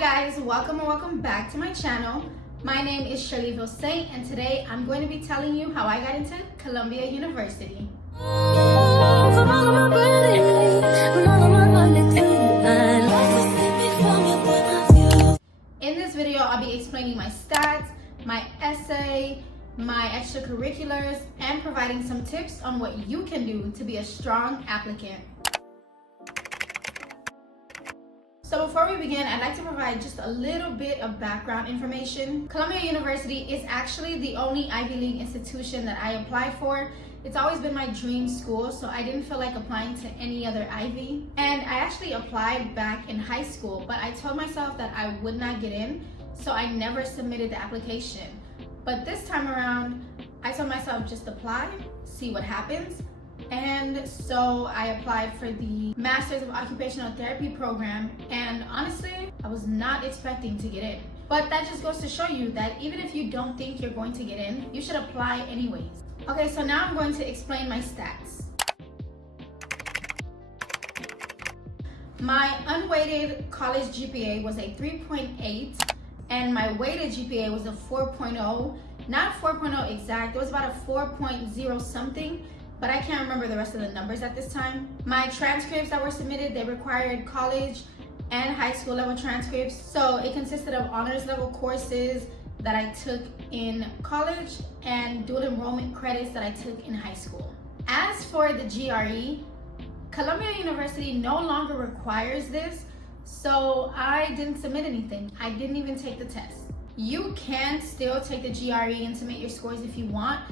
Hi guys, welcome back to my channel. My name is Sherleeville Saint, and today I'm going to be telling you how I got into Columbia University. In this video, I'll be explaining my stats, my essay, my extracurriculars, and providing some tips on what you can do to be a strong applicant. So before we begin, I'd like to provide just a little bit of background information. Columbia University is actually the only Ivy League institution that I applied for. It's always been my dream school, so I didn't feel like applying to any other Ivy. And I actually applied back in high school, but I told myself that I would not get in, so I never submitted the application. But this time around, I told myself just apply, see what happens. And so I applied for the Masters of Occupational Therapy program, and honestly, I was not expecting to get in. But that just goes to show you that even if you don't think you're going to get in, you should apply anyways. Okay, so now I'm going to explain my stats. My unweighted college GPA was a 3.8, and my weighted GPA was a 4.0. Not 4.0 exact, it was about a 4.0 something, but I can't remember the rest of the numbers at this time. My transcripts that were submitted, they required college and high school level transcripts. So it consisted of honors level courses that I took in college and dual enrollment credits that I took in high school. As for the GRE, Columbia University no longer requires this, so I didn't submit anything. I didn't even take the test. You can still take the GRE and submit your scores if you want,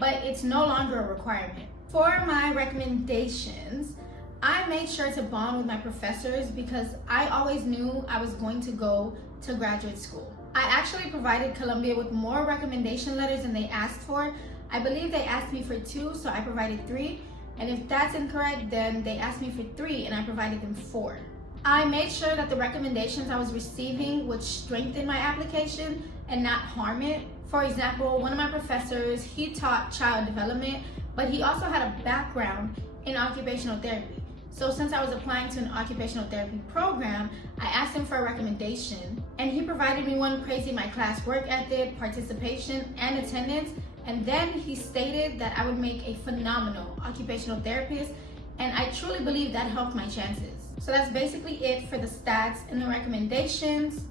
but it's no longer a requirement. For my recommendations, I made sure to bond with my professors because I always knew I was going to go to graduate school. I actually provided Columbia with more recommendation letters than they asked for. I believe they asked me for 2, so I provided 3. And if that's incorrect, then they asked me for 3 and I provided them 4. I made sure that the recommendations I was receiving would strengthen my application and not harm it. For example, one of my professors, he taught child development, but he also had a background in occupational therapy. So since I was applying to an occupational therapy program, I asked him for a recommendation, and he provided me one praising my class work ethic, participation, and attendance. And then he stated that I would make a phenomenal occupational therapist, and I truly believe that helped my chances. So that's basically it for the stats and the recommendations.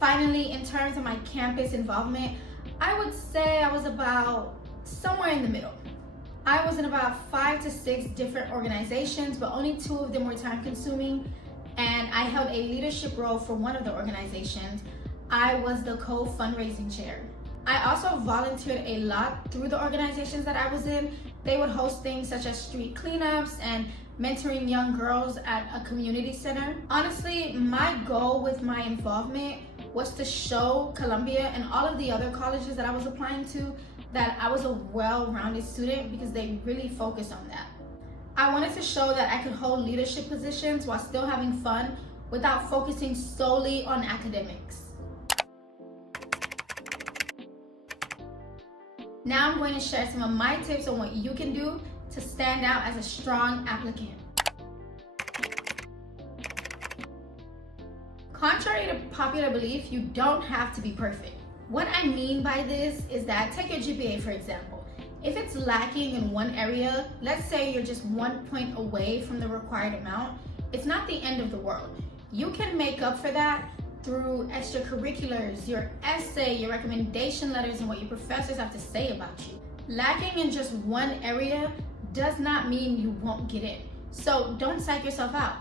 Finally, in terms of my campus involvement, I would say I was about somewhere in the middle. I was in about 5 to 6 different organizations, but only 2 of them were time consuming, and I held a leadership role for one of the organizations. I was the co-fundraising chair. I also volunteered a lot through the organizations that I was in. They would host things such as street cleanups and mentoring young girls at a community center. Honestly, my goal with my involvement was to show Columbia and all of the other colleges that I was applying to that I was a well-rounded student, because they really focused on that. I wanted to show that I could hold leadership positions while still having fun without focusing solely on academics. Now I'm going to share some of my tips on what you can do to stand out as a strong applicant. Contrary to popular belief, you don't have to be perfect. What I mean by this is that, take your GPA for example. If it's lacking in one area, let's say you're just 1 point away from the required amount, it's not the end of the world. You can make up for that through extracurriculars, your essay, your recommendation letters, and what your professors have to say about you. Lacking in just one area does not mean you won't get in. So don't psych yourself out.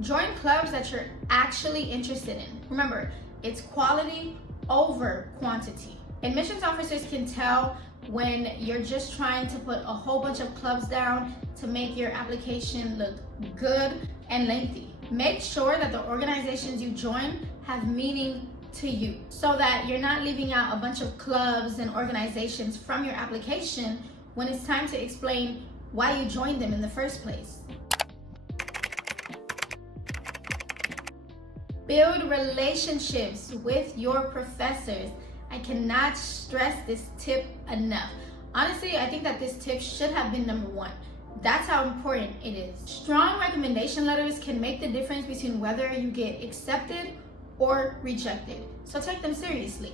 Join clubs that you're actually interested in. Remember, it's quality over quantity. Admissions officers can tell when you're just trying to put a whole bunch of clubs down to make your application look good and lengthy. Make sure that the organizations you join have meaning to you, so that you're not leaving out a bunch of clubs and organizations from your application when it's time to explain why you joined them in the first place. Build relationships with your professors. I cannot stress this tip enough. Honestly, I think that this tip should have been number one. That's how important it is. Strong recommendation letters can make the difference between whether you get accepted or rejected, so take them seriously.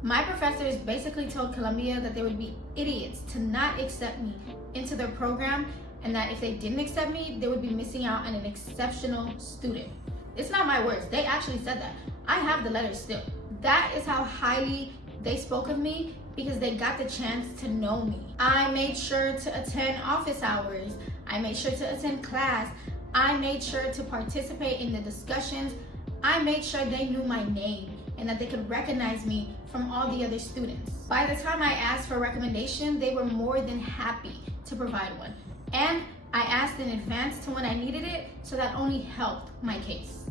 My professors basically told Columbia that they would be idiots to not accept me into their program, and that if they didn't accept me, they would be missing out on an exceptional student. It's not my words, they actually said that. I have the letters still. That is how highly they spoke of me, because they got the chance to know me. I made sure to attend office hours. I made sure to attend class. I made sure to participate in the discussions. I made sure they knew my name and that they could recognize me from all the other students. By the time I asked for a recommendation, they were more than happy to provide one. And I asked in advance to when I needed it, so that only helped my case.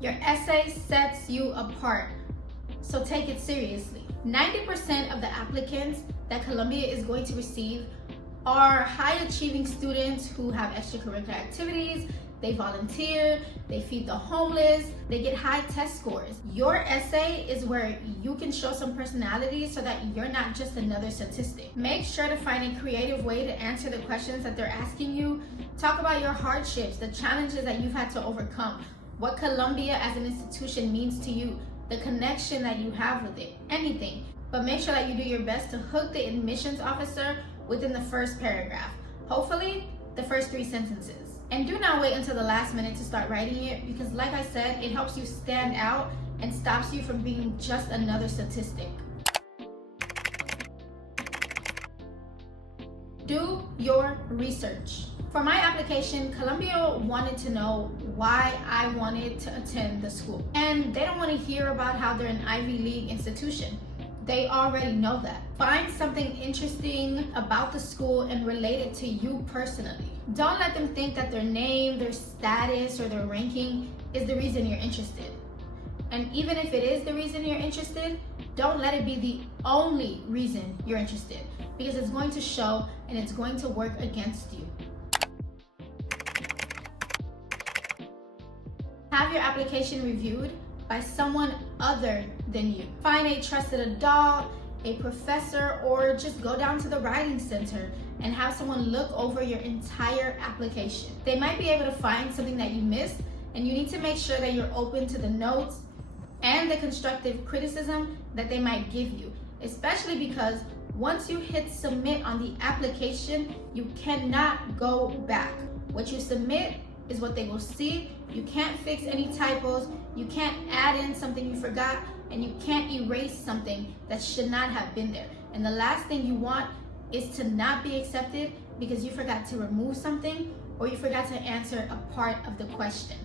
Your essay sets you apart, so take it seriously. 90% of the applicants that Columbia is going to receive are high-achieving students who have extracurricular activities, they volunteer, they feed the homeless, they get high test scores. Your essay is where you can show some personality so that you're not just another statistic. Make sure to find a creative way to answer the questions that they're asking you. Talk about your hardships, the challenges that you've had to overcome, what Columbia as an institution means to you, the connection that you have with it, anything. But make sure that you do your best to hook the admissions officer within the first paragraph. Hopefully, the first 3 sentences. And do not wait until the last minute to start writing it, because like I said, it helps you stand out and stops you from being just another statistic. Do your research. For my application, Columbia wanted to know why I wanted to attend the school. And they don't want to hear about how they're an Ivy League institution. They already know that. Find something interesting about the school and relate it to you personally. Don't let them think that their name, their status, or their ranking is the reason you're interested. And even if it is the reason you're interested, don't let it be the only reason you're interested, because it's going to show and it's going to work against you. Have your application reviewed by someone other than you. Find a trusted adult, a professor, or just go down to the writing center and have someone look over your entire application. They might be able to find something that you missed, and you need to make sure that you're open to the notes and the constructive criticism that they might give you, especially because once you hit submit on the application, you cannot go back. What you submit is what they will see. You can't fix any typos, you can't add in something you forgot, and you can't erase something that should not have been there. And the last thing you want is to not be accepted because you forgot to remove something or you forgot to answer a part of the question.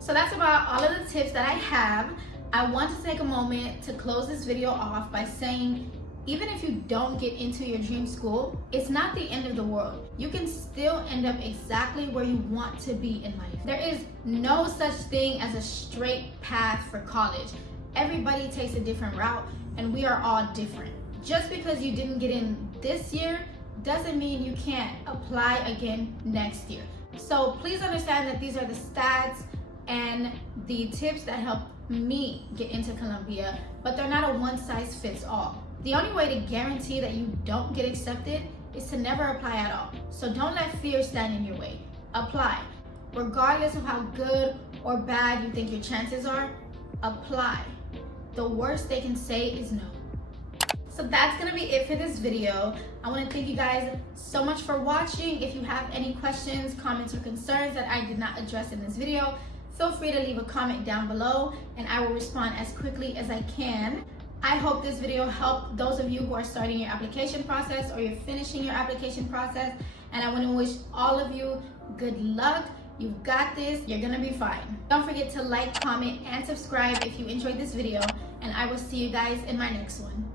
So that's about all of the tips that I have. I want to take a moment to close this video off by saying, even if you don't get into your dream school, it's not the end of the world. You can still end up exactly where you want to be in life. There is no such thing as a straight path for college. Everybody takes a different route, and we are all different. Just because you didn't get in this year doesn't mean you can't apply again next year. So please understand that these are the stats and the tips that helped me get into Columbia, but they're not a one-size-fits-all. The only way to guarantee that you don't get accepted is to never apply at all. So don't let fear stand in your way. Apply. Regardless of how good or bad you think your chances are, apply. The worst they can say is no. So that's gonna be it for this video. I wanna thank you guys so much for watching. If you have any questions, comments, or concerns that I did not address in this video, feel free to leave a comment down below and I will respond as quickly as I can. I hope this video helped those of you who are starting your application process or you're finishing your application process, and I want to wish all of you good luck. You've got this, you're gonna be fine. Don't forget to like, comment, and subscribe if you enjoyed this video, and I will see you guys in my next one.